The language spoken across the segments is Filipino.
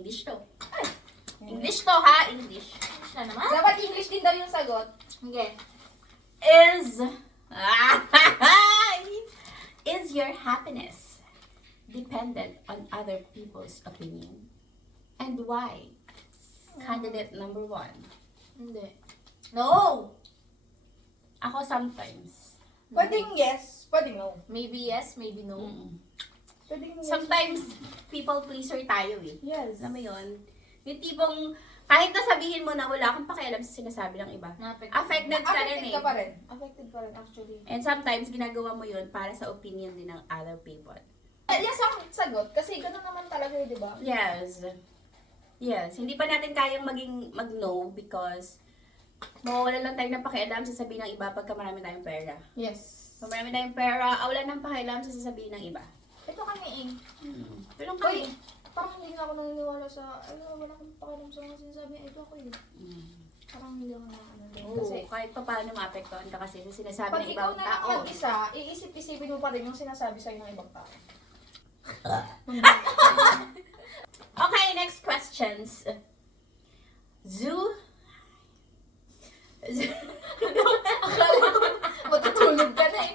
English to. Ay. English to ha, English. English na naman. Dapat English din daw yung sagot. Okay. Is your happiness dependent on other people's opinion? And why? Candidate number 1. Hindi. No! Ako sometimes. Pwedeng yes, pwedeng no. Maybe yes, maybe no. Pwedeng yes. Sometimes, people pleaser tayo eh. Yes. Alam mo yun? Yung tipong, kahit nasabihin mo na wala akong pakialam sa sinasabi ng iba, affected ka rin Affected eh. ka pa rin. Affected pa rin actually. And sometimes, ginagawa mo yun para sa opinion din ng other people. Yes ang sagot kasi gano'n naman talaga, di ba? Yes. Yes. Hindi pa natin kayang mag-no because mawawalan lang tayo ng pakialam sa sasabihin ng iba pagka marami tayong pera. Yes. Kung marami tayong pera, wala ng pakialam sa sasabihin ng iba. Ito kami eh. Tulong Uy, kami. parang hindi nga ako naniniwala sa, wala akong pakialam sa mga sinasabi niya. Ito ako eh. Parang hindi ako nakakanood. Oo, Kasi, kahit pa paano maapektuhan ka kasi sa sinasabi pag ng ikaw ibang na lang tao. mag-isa, iisip-isipin mo pa rin yung sinasabi sa'yo ng ibang tao. Okay, next questions. Matutulog ka na eh.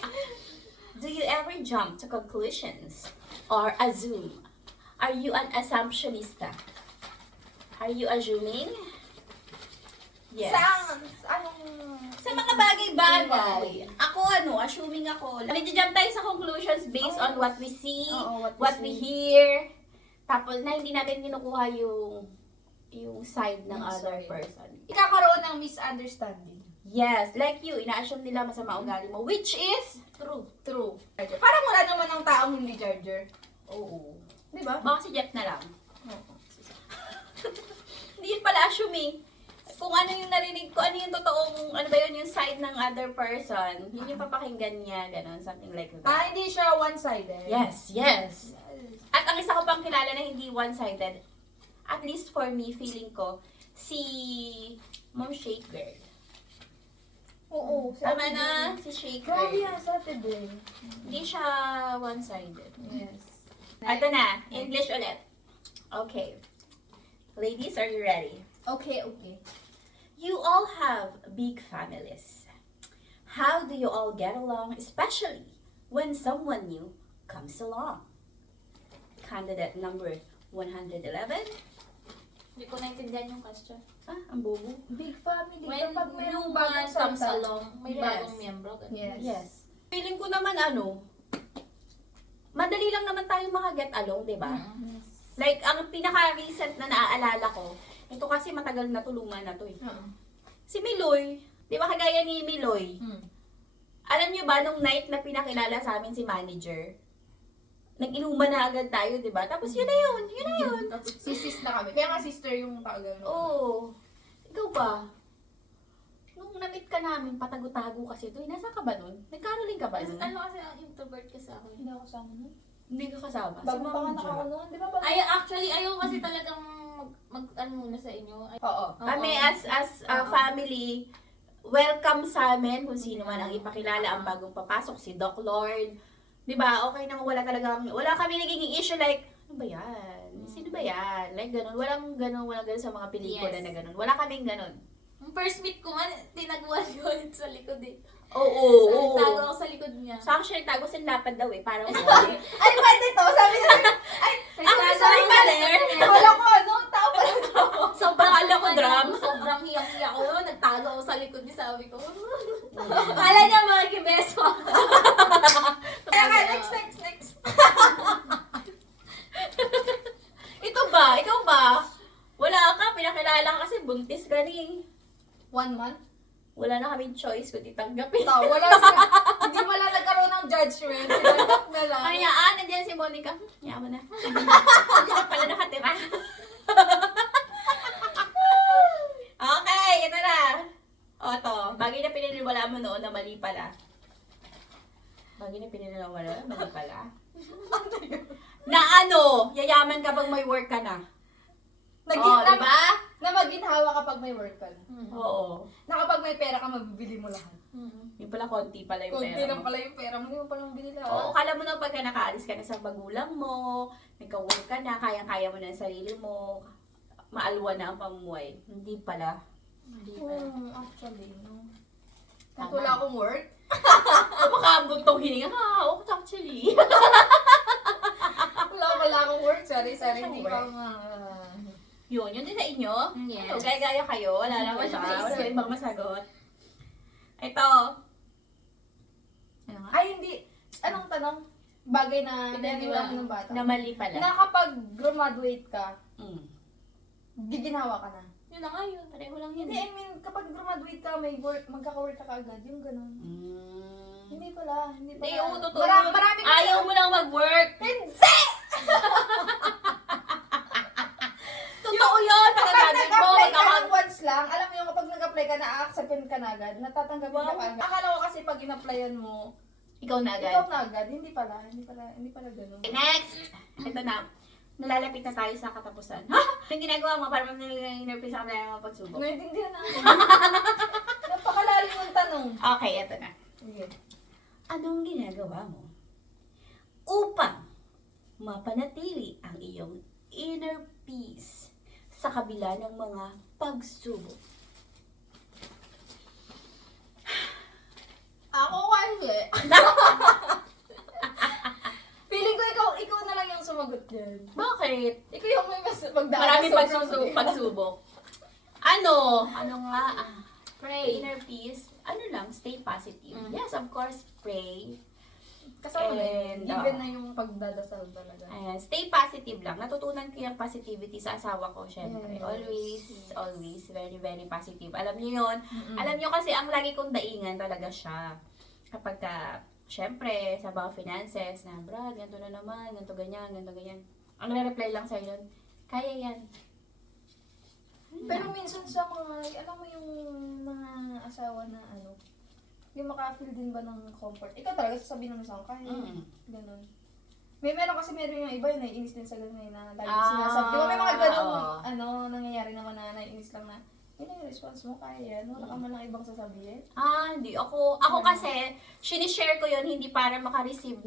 Do you ever jump to conclusions or assume? Are you an assumptionista? Are you assuming? Yes. Sa mga bagay-bagay. Ako assuming ako. Nag-jump tayo sa conclusions based on what we see, Oo, what we hear. Tapos na hindi natin kinukuha yung side ng Yung other side. person. Ikakaroon ng misunderstanding. Yes, like you, ina-assume nila masama ugali mo, which is True. True. Parang wala naman ng taong hindi charger. oo. Di ba? Baka si Jeff na lang. Oo. Hindi yun pala assuming. Kung ano yung narinig ko, ano yung totoong, ano ba yun, yung side ng other person, yun yung papakinggan niya, gano'n, something like that. Hindi siya one-sided. Yes, yes. At ang isa ko pang kilala na hindi one-sided, at least for me, feeling ko, si Mom Shake Girl. Oo. Tama na, si Shake Grabe Girl. yan, Saturday. Hindi siya one-sided. Yes. Ito na, English ulit. Okay. Ladies, are you ready? Okay, okay. You all have big families. How do you all get along, especially when someone new comes along? Candidate number 111. Hindi ko naintindihan yung question. Ah, ang bobo. Big family. When Kapag new mayroong one bagong comes salta. along, may Yes. bagong miyembro. ganun. Yes. Yes. Feeling ko naman madali lang naman tayo makaget along, di ba? Yes. Like, ang pinaka-recent na naaalala ko, ito kasi matagal na tulungan na to eh. Si Miloy, di ba kagaya ni Miloy? Alam niyo ba, nung night na pinakilala sa amin si manager, nag-inuman na agad tayo, di ba? Tapos yun na yun. Sisis na kami. Kaya nga sister yung tagal. Oo. Ikaw ba? Nung na-meet ka namin, patago-tago kasi ito. Nasa ka ba nun? Nagkaroling ka ba Kasi nun? ano kasi ang introvert kasi ako. Hindi ako kasama nun. Hindi ka kasama. Si Bagong panganak manager. ako nun. Di ba? Actually, ayaw kasi talagang ano muna sa inyo. Oo. Kami as a family, welcome sa amin kung sino man ang ipakilala ang bagong papasok, si Doc Lord. 'Di ba? Okay naman, wala kami nagiging issue like, ano ba 'yan? Sino ba 'yan? Like ganun, walang ganun sa mga pelikula Yes. na ganun. Wala kaming ganun. Yung first meet ko man, tinaguan ko ulit sa likod eh. Oo. So, nagtago ako sa likod niya. Sa akin siya nagtago sa lapad daw eh, parang Ay, pwede to. Sabi niya. Ay, sorry ka there. wala ko ano. Tao pa lang to. Sobrang akala ko drum. Sobrang hiyang-hiya ko. Nagtago ako sa likod niya, sabi ko. Kala niya makikibeso. Kaya next. Ito ba? Ikaw ba? Wala ka, pinakilala ka kasi buntis ka ni. 1 month? Wala na kaming choice kundi tanggapin. Wala hindi wala nagkaroon ng judgment. Tinanggap na lang. Kaya, nandiyan si Monica. Kaya mo na. Hindi na pala nakatira. Okay, ito na. O, to. Bagay na pininiwala mo noon na mali pala. Bagay na pininiwala mo mali pala. Na yayaman ka pag may work ka na. Naging, Diba? na maginhawa kapag may work ka na. Oo. Na kapag may pera ka, mabibili mo lahat. Yung pala, konti pala yung Kunti pera lang mo. pala yung pera mo, hindi mo pala mabili lahat. Oo, kala mo na pagka nakaalis ka na sa magulang mo, nagka-work ka na, kayang-kaya mo na ang sarili mo, maalwa na ang pamumuhay. Hindi pala. Actually, no. Tama. Kahit wala akong work, Makaabot tong hininga ka. Oo, actually. wala akong work. Sorry, hindi Work. pa ma... Yun din sa inyo. Yes. Ano, gaya-gaya kayo. Wala naman siya. Wala kayong ibang masagot. Ito. Ano nga? Ay, hindi. Anong tanong? Bagay na Pinaniwala pinaniwala ng bata. Na mali pala. Na kapag graduate ka, Mm. giginawa ka na. Yun na nga yun. Pareho lang yun. Hindi, I mean, kapag graduate ka, may work, magkaka-work ka kaagad, yung ganun. Mm. Hindi pala. Hindi, oo, totoo. Marami kasi. Ayaw mo lang mag-work. Hindi! Totoo yun. Kapag Pagkagalit mo, nag-apply ka magkakag... ng once lang, alam mo yung kapag nag-apply ka, na-acceptin ka na agad, natatanggapin ka Wow. agad. Akala ko kasi pag in-applyan mo, Ikaw na agad. ikaw na agad. Hindi pala ganun. Next! Ito na. Nalalapit na tayo sa katapusan. Ha? Anong ginagawa mo para mag-nervous sa mga pagsubok? Naintindihan natin. Napakalalim ng tanong. Okay, ito na. Sige. Anong ginagawa mo upang mapanatili ang iyong inner peace sa kabila ng mga pagsubok? Ako kasi. Feeling ko ikaw na lang yung sumagot dyan. Bakit? Ikaw yung may mas pagdaan. Maraming sa pagsubok. Ano? Ano nga? Pray. Inner peace. Ano lang, stay positive. Yes, of course, pray. Kasama na yun. And, Given na yung pagdadasal talaga. Ayan, stay positive lang. Natutunan ko yung positivity sa asawa ko, syempre. Yes. Always, very, very positive. Alam niyo yun? Alam niyo kasi ang lagi kong daingan talaga siya. Kapag syempre, sa mga finances, na, Brad, ganito na naman, ganito ganyan. Ang reply lang sa'yo yun, kaya yan. Pero minsan sa mga, alam mo yung mga asawa na ano, yung maka-feel din ba ng comfort? Ikaw talaga sasabihin ng isang kaya. Ganun. Meron yung iba yun, naiinis din sa ganun na lagi sinasabi. Di ba may mga ganun, oo. nangyayari naman na naiinis lang na, yun ang response mo, kaya yan. Wala ka man lang ibang sasabihin. Hindi. Ako kasi, sinishare ko yun hindi para maka-receive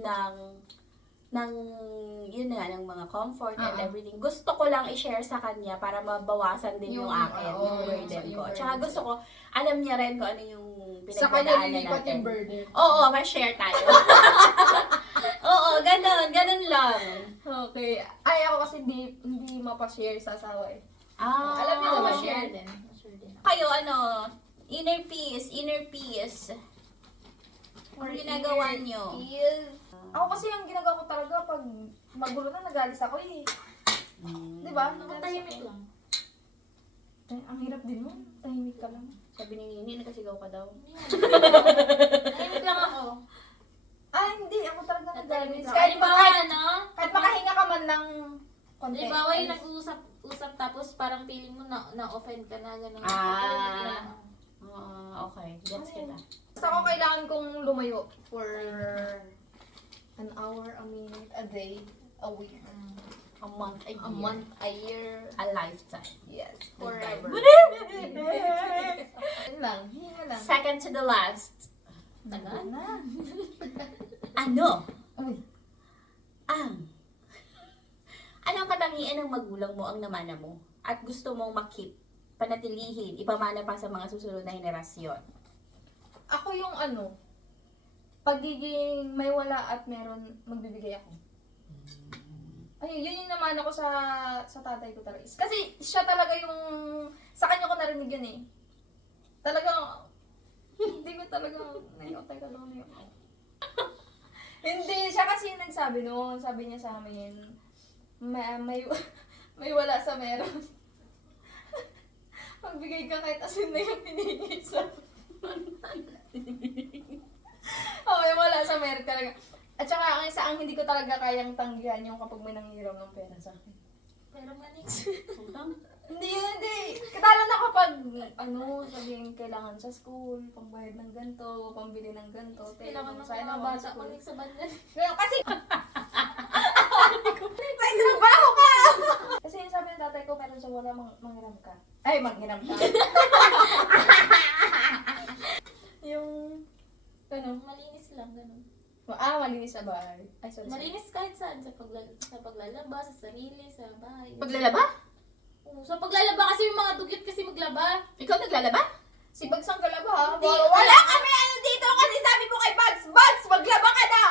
yun nga, ng mga comfort and everything. Gusto ko lang i-share sa kanya para mabawasan din yung akin, yung burden ko. Tsaka gusto ko, alam niya rin kung ano yung Sa kanya pinagdadaanan lilipat natin. yung burden. Oo, ma-share tayo. Oo, ganun lang. Okay. Ay, ako kasi hindi mapashare sa asawa eh. Alam niyo Oo. naman Ma-share share. din. Ma-share din. Kayo, inner peace. Ano ginagawa niyo? Ako kasi yung ginagawa ko talaga pag magulo na, nag-alis ako eh. Di ba? Nakatahimik lang. Ay, ang hirap din mo. Tahimik ka lang. Sabi ni Nini, nagkasigaw ka daw. Tahimik lang ako. Ah, hindi. Ako talaga nag-alis. Halimbawa, Kahit makahinga ka man ng konti. halimbawa yung nag-uusap tapos parang feeling mo na-offend ka na, gano'n. Okay. Gets kita. Basta ako kailangan kong lumayo for an hour, a minute, a day, a week. A month, a year. A month, a year. A lifetime. Yes, forever. Forever. Yun lang, hinga lang. Second to the last. Tagal. Na. Ano Uy. ang katangian ng magulang mo ang namana mo at gusto mong makip, panatilihin, ipamana pa sa mga susunod na henerasyon? Ako yung pagiging may wala at meron, magbibigay ako. Ay, yun yung naman ako sa tatay ko talaga. Kasi siya talaga yung, sa kanya ko narinig yun eh. Talagang, hindi ko talaga, teka lang na yun. Hindi, siya kasi yung nagsabi noon. Sabi niya sa amin, may wala sa meron. Magbigay ka kahit asin na yung pinigil sa may wala sa meron talaga. At saka ang isa ang hindi ko talaga kayang tanggihan yung kapag may nanghihiram ng pera sa akin. Pero manix. Hindi. Katalo na kapag, sabihin kailangan sa school, pambayad ng ganito, pambili ng ganito. Kailangan ng sa mga bata manix sa bandan. Kasi, may trabaho ka! Kasi yung sabi ng tatay ko, pero hanggang sa wala manghiram ka. Ay, manghiram ka. Yung, ano? Malinis lang, ganun. Malinis sa bahay. Ay, sorry. Malinis kahit saan. Sa paglalaba, sa sarili, sa bahay. Paglalaba? Oo, sa paglalaba kasi yung mga dugyot kasi maglaba. Ikaw naglalaba? Si Bags ang galaba, ha? Hindi, Wala kami ano dito kasi sabi ko kay Bags, Bags, maglaba ka na!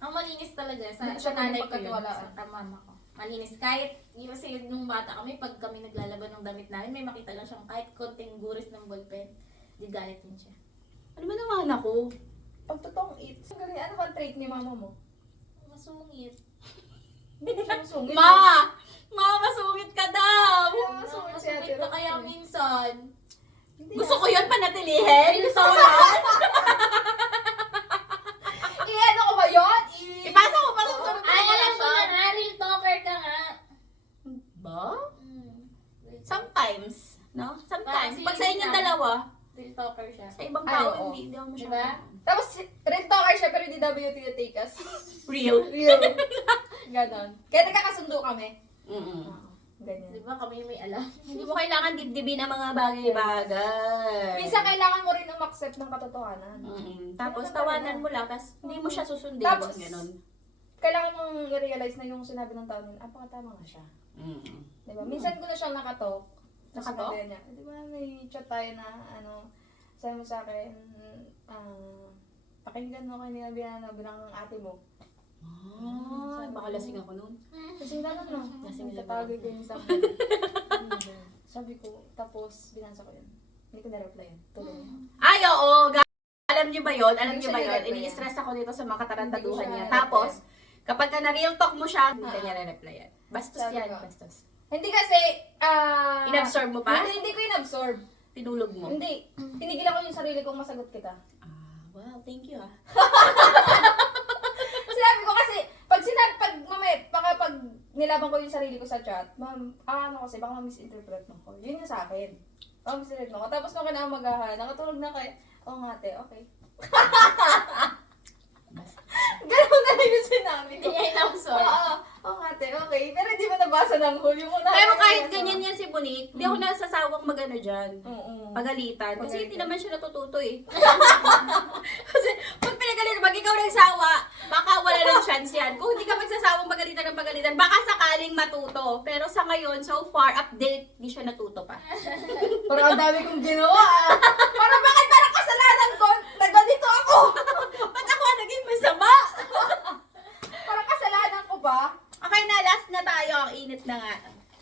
Ang malinis talaga. Hindi Sa siya nanay ko yun. pagkatiwalaan. Sa mama ko. Malinis. Kahit, yung kasi nung bata kami, pag kami naglalaba ng damit namin, may makita lang siyang kahit konting guris ng ballpen. Di galit din siya. Ano ba naman ako? Pag totoong it, ano bang trait ni mama mo? Masungit. Hindi siya masungit. Ma! Ma, masungit ka daw! Masungit si Ate Masungit ka kaya Roxy. minsan. Hindi Gusto na. ko yun panatilihin. Gusto ko yan. Ano ko ba yun? Ipasa ko pa sa sunod Ay, alam ko na nga, real talker ka nga. Ba? Mm. Sometimes. No? Sometimes. Parang Pag sa si inyong Lina. dalawa, Real talker siya. sa ibang Ay, tao, oo. hindi ako masyadong. Diba? Tapos, real talker siya pero hindi WT take us. Real. Real. Ganon. Kaya nagkakasundo kami. Mm-mm. Ganyan. Diba kami may alam? Hindi mo kailangan dibdibin ang mga bagay-bagay. Minsan kailangan mo rin umaccept ng katotohanan. Mm-mm. Tapos tawanan mo lang, tapos hindi mo siya susundin. Tapos, Ganon. Kailangan mong i-realize na yung sinabi ng tao nun, pakatama nga siya. Mm-mm. Diba? Minsan ko na siyang nakatalk. Nakatalk? Sinabi niya, di ba may chat tayo na, sabi mo sa akin, pakinggan mo kanina bilang ate mo. Ah, baka lasing ako nun. Kasi na no? Lasing lang Tatawagin ako. ko yun sa sabi ko, tapos binasa ko yun. Hindi ko na-reply yun. Tuloy. Ay, oo. Alam niyo ba yun? Alam Hindi niyo siya ba yun? nireplyan. Ini-stress ako dito sa mga katarantaduhan Hindi ko niya. siya Tapos, kapag ka na-real talk mo siya, hindi ka Ah. niya na-replyan. Bastos Sabi yan, ko. bastos. Hindi kasi, In-absorb mo pa? Hindi ko in-absorb. Tinulog mo? Hindi. Tinigilan ko yung sarili kong masagot kita. Ah, wow, thank you ah. Sinabi ko kasi, pag nilaban ko yung sarili ko sa chat, kasi baka ma-misinterpret mo ko. Yun yung sa akin. Ma-misinterpret mo ko. Tapos nung kinamagahan, nakatulog na kayo. Oo nga te, okay. Ganun na lang yung sinabi Hindi ko. niya in-absorb. Oo nga te, okay. Pero hindi mo nabasa ng huli mo na. Pero kahit ganyan yan si Monique, di ako nasasawang magano dyan. Oo. Pagalitan. Kasi hindi Pagalitan. naman siya natututo eh. Kasi pag pinagalitan, pag ikaw nagsawa, baka wala ng chance yan. Kung hindi ka magsasawang pagalitan ng pagalitan, baka sakaling matuto. Pero sa ngayon, so far, update, di siya natuto pa. Parang ang dami kong ginawa. Parang bakit parang kasalanan ko? Naganito ako. Ba't ako naging masama? Parang kasalanan ko ba? Okay na, last na tayo. Ang init na nga.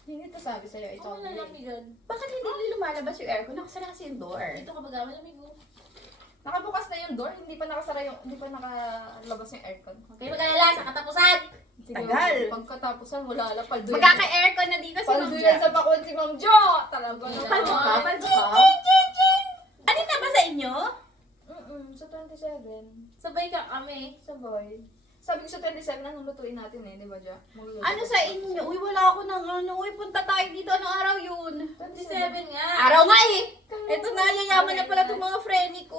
Hindi to sabi sa'yo. Ito. Oo, nalamigan. Bakit hindi lumalabas yung aircon? Nakasara kasi yung door. Dito ka baga, malamig mo. Nakabukas na yung door, hindi pa nakalabas yung aircon. Okay, mag-alala sa katapusan. Sige, Tagal. Pagkatapusan, wala lang. Paldo Magkaka-aircon na dito si Ma'am Paldo Jo. yan sa bakwan si Ma'am Jo! Talaga naman. Paldo ka? Paldo ka? Ano na ba sa inyo? Sa 27. Sabay ka kami. Sabay. Sabi ko sa 27, anong lutuin natin eh, di ba, Jo? Magluluto. Ano sa inyo? Uy, wala ako ng ano. Uy, punta tayo dito. Anong araw yun? 27 nga. Araw nga eh! Ito na, yayaman na pala itong mga friendly ko.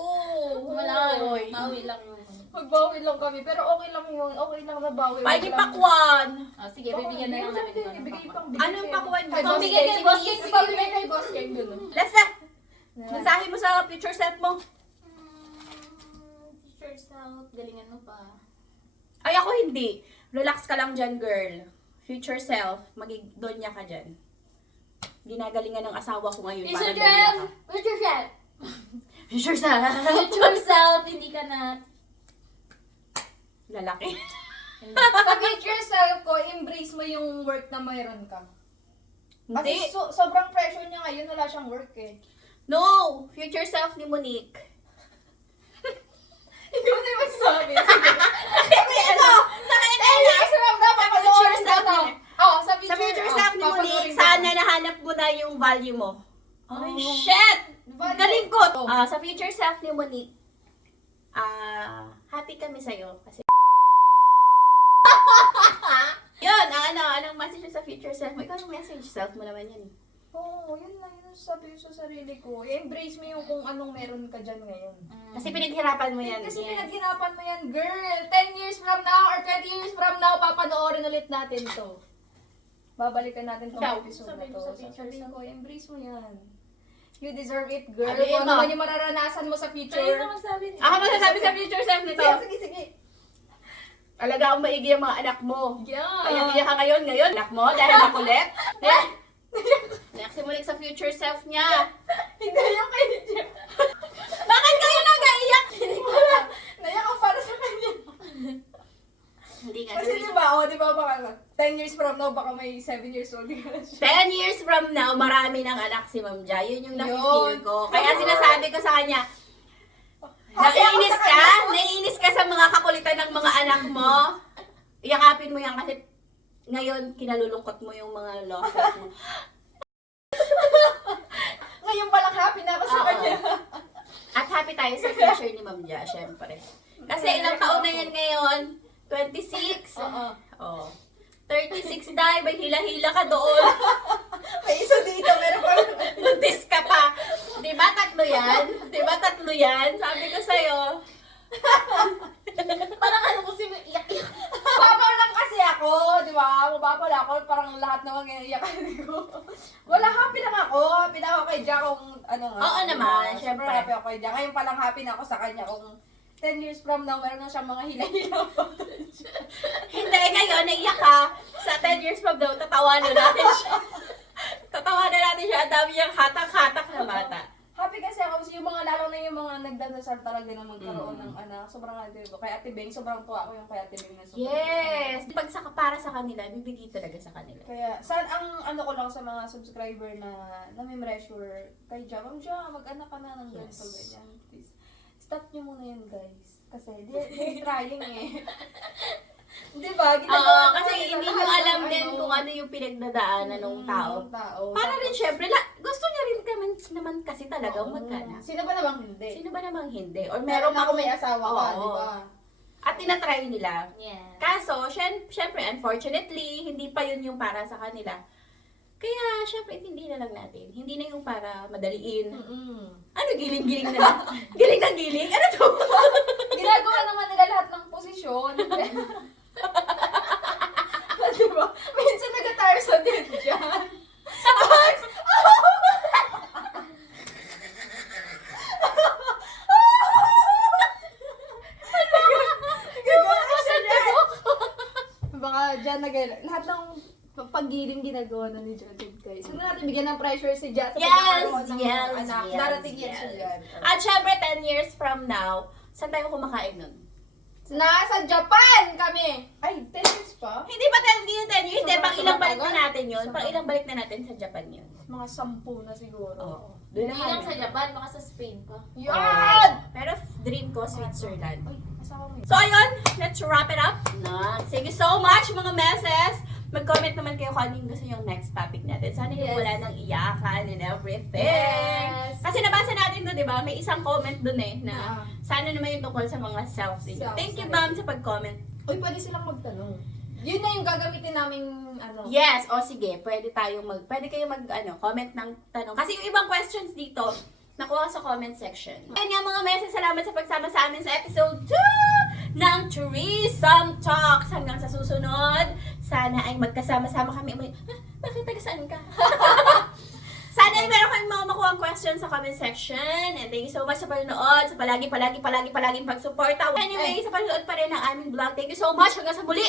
Wala. Uy. Mawi lang yun. Magbawi lang kami, pero okay lang yun. Okay lang na bawi. Pagi pakwan. Ah, sige, bibigyan na lang namin ito ng Ibigay pakwan. pang Anong pakwan? Kay Pang Boss bigay Ken. kay Boss Ken. Pabigay kay Boss Ken yun. Last na. Mensahe mo sa future self mo. Teacher Scout, galingan mo pa. Ay, ako hindi. Relax ka lang dyan, girl. Future self, magigdonya ka dyan. Ginagalingan ng asawa ko ngayon para Teacher donya Scout! ka. Teacher Scout! Future self. Teacher Scout, hindi ka na... Lalaki. Sa future self ko, embrace mo yung work na mayroon ka. Kasi Hindi. sobrang pressure niya ngayon, wala siyang work eh. No! Future self ni Monique. Hindi mo na yung magsasabi. Hindi ito! Kasi lang dapat Sa future self na. ni- Oh, sa Sa future self ni Monique, papanoorin ko. sana nahanap mo na yung value mo. Ay, Oh. shit! Value. Galing ko! Sa future self ni Monique, happy kami sa'yo. Kasi yun, anong message mo sa future self mo? Ikaw yung message self mo naman yan. Oo, yun lang yun sabi ko sa sarili ko. I-embrace mo yung kung anong meron ka dyan ngayon. Kasi pinaghirapan mo yan. Kasi Yes. pinaghirapan mo yan, girl. 10 years from now or 20 years from now, papanoorin ulit natin to. babalikan natin tong Ikaw, episode na sabihin to. mo sa future Sasabihin self. ko, embrace mo yan. You deserve it, girl. Ano yun, Kung ano ma? man yung mararanasan mo sa Kayo future. na magsabi niyo. Ako masasabi sa future self nito. Sige. Alagaan maigi ang mga anak mo. Yeah. Kaya ka ngayon, anak mo, dahil makulit. Nagsimulik sa future self niya. Hindi yung kayo niya. Bakit kayo nag-aiyak? Naiyak ako para sa kanya. Hindi nga. Kasi di ba baka 10 years from now, baka may 7 years old ka na siya. 10 years from now, marami ng anak si Ma'am Ja. Yun yung nafe-feel Yun. ko. Kaya sinasabi ko sa kanya, Okay, ako naiinis sa ka? kanya. Naiinis ka sa mga kakulitan ng mga anak mo? Iyakapin mo yan kasi ngayon kinalulungkot mo yung mga losses mo. Ngayon palang happy na ako sa Oo. kanya. At happy tayo sa future ni Ma'am Ja, syempre. Kasi ilang taon na yan ngayon? 26? Oo. Oh. 36 dahil may hila-hila ka doon. May isa dito, meron pa lang. Buntis ka pa. Di ba tatlo yan? Di ba tatlo yan? Sabi ko sa'yo. Parang ano ko si iyak-iyak. Mababaw lang kasi ako, di ba? Mababaw lang ako, parang lahat naman iyakan ko. Wala, happy lang ako. Happy na ako kay Jack kung ano nga. Oo di ba? naman, Sobrang syempre. happy ako kay Jack. Ngayon palang happy na ako sa kanya kung 10 years from now, meron na siyang mga hila-hila pa. Hindi, ngayon, naiyak ka. Sa 10 years from now, tatawanan natin siya. Tatawanan natin siya. Ang dami niyang hatak-hatak na bata. Happy kasi ako kasi yung mga lalo na yung mga nagdadasal talaga na magkaroon ng anak. Sobrang happy ko. Kay Ate Beng, sobrang tuwa ko yung kay Ate Beng na sobrang. Yes! Pag para sa kanila, bibigay talaga sa kanila. Kaya, ang ano ko lang sa mga subscriber na may pressure kay Jack, mag-anak ka na ng ganito, Yes. ganyan. Please, stop nyo muna yun, guys. Kasi, they're trying eh. Di ba? Oo, kasi hindi nyo alam din kung ano yung pinagdadaanan ng tao. Para rin syempre, gusto niya rin naman kasi talagang magkaanak. Sino ba namang hindi? Sino ba namang hindi? Or Meron meron ako may asawa ka, Oo. di ba? At tinatry nila. Yeah. Kaso, syempre, unfortunately, hindi pa yun yung para sa kanila. Kaya, syempre, hindi na lang natin. Hindi na yung para madaliin. Ano, giling-giling na lang? Giling na giling? Ano to? Ginagawa naman nila lahat ng posisyon. Di ba? Minsan nag-tiresome din dyan. Baka dyan lahat ng paggiling ginagawa na ni John guys. So natin bigyan ng pressure si John sa pagkakaroon ng anak. Darating yan siya dyan. At syempre, 10 years from now, saan tayo kumakain nun? Nasa Japan kami! Ay, 10 years pa? Hindi pa 10 years, 10 years. Hindi, Sobrang pang ilang balik na tagal. natin yun. Pang ilang balik na natin sa Japan yun. Mga 10 na siguro. Oo. Doon Hindi na lang sa Japan, baka sa Spain pa. Yan! Pero dream ko, Switzerland. Ay, asawa mo yun. So ayun, let's wrap it up. Thank you so much mga meses. Mag-comment naman kayo kung ano yung gusto yung next topic natin. Sana yung Yes. wala nang iyakan and everything. Yes. Kasi nabasa natin doon, di ba? May isang comment doon eh, na Ah. sana naman yung tungkol sa mga self. Self, Thank you, sorry. ma'am, sa pag-comment. Uy, pwede silang magtanong. Yun na yung gagamitin naming ano. Yes, o sige, pwede kayo comment ng tanong. Kasi yung ibang questions dito, nakuha sa comment section. Ayun nga mga meses, salamat sa pagsama sa amin sa episode 2 ng Threesome Talks. Hanggang sa susunod, sana ay magkasama-sama kami. Bakit taga-saan ka? Sana ay meron kayong mga makuha questions sa comment section. And thank you so much sa panonood, sa palaging pagsuporta. Anyway, sa panonood pa rin ng aming vlog. Thank you so much. Hanggang sa muli.